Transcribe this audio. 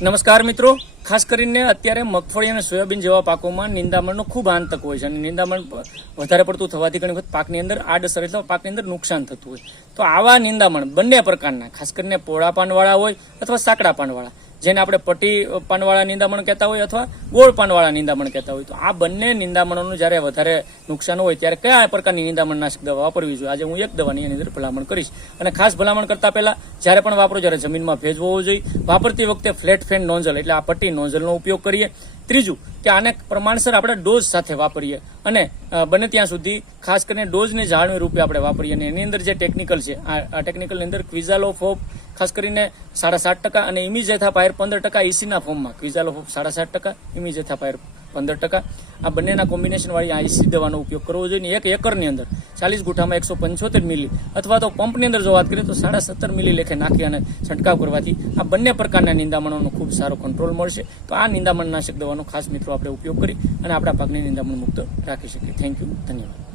નમસ્કાર મિત્રો, ખાસ કરીને અત્યારે મગફળી અને સોયાબીન જેવા પાકોમાં નિંદામણનો ખૂબ આંતક હોય છે અને નિંદામણ વધારે પડતું થવાથી ઘણી વખત પાકની અંદર આડઅસર એટલે પાકની અંદર નુકસાન થતું હોય. તો આવા નિંદામણ બંને પ્રકારના, ખાસ કરીને પોળા પાનવાળા હોય અથવા સાંકડા પાનવાળા, જેને આપણે પટ્ટી પાનવાળા નિંદામણ કહેતા હોય અથવા ગોળ પાનવાળા નિંદામણ કહેતા હોય, તો આ બંને નિંદામણોનું જ્યારે વધારે નુકસાન હોય ત્યારે કયા પ્રકારની નિંદામણનાશક દવા વાપરવી જોઈએ, આજે હું એક દવાની એની અંદર ભલામણ કરીશ. અને ખાસ ભલામણ કરતા પહેલા જ્યારે પણ વાપરો ત્યારે જમીનમાં ભેજ હોવો જોઈએ. વાપરતી વખતે ફ્લેટ ફેન નોઝલ એટલે આ પટ્ટી નોઝલનો ઉપયોગ કરીએ. ત્રીજું કે આને પ્રમાણસર આપણે ડોઝ સાથે વાપરીએ અને બને ત્યાં સુધી ખાસ કરીને ડોઝને જાળવી રૂપે આપણે વાપરીએ. અને એની અંદર જે ટેકનિકલ છે, આ ટેકનિકલની અંદર ક્વિઝાલોફોપ ખાસ કરીને 7.5% અને ઇમિઝેથાપાયર 15%, ઇસીના ફોર્મમાં ક્વિઝાલોફોપ 7.5%, ઇમિઝેથાપાયર 15%, આ બંનેના કોમ્બિનેશન વાળી આ ઇસી દવાનો ઉપયોગ કરવો જોઈએ. એક એકરની અંદર 40 ગુઠામાં 175 મિલી અથવા તો પંપની અંદર જો વાત કરીએ તો 17.5 મિલી લેખે નાખી અને છંટકાવ કરવાથી આ બંને પ્રકારના નિંદામણોનો ખૂબ સારો કંટ્રોલ મળશે. તો આ નિંદામણનાશક દવાનો ખાસ મિત્રો આપણે ઉપયોગ કરી અને આપણા પાકને નિંદામણ મુક્ત રાખી શકીએ. થેન્ક યુ, ધન્યવાદ.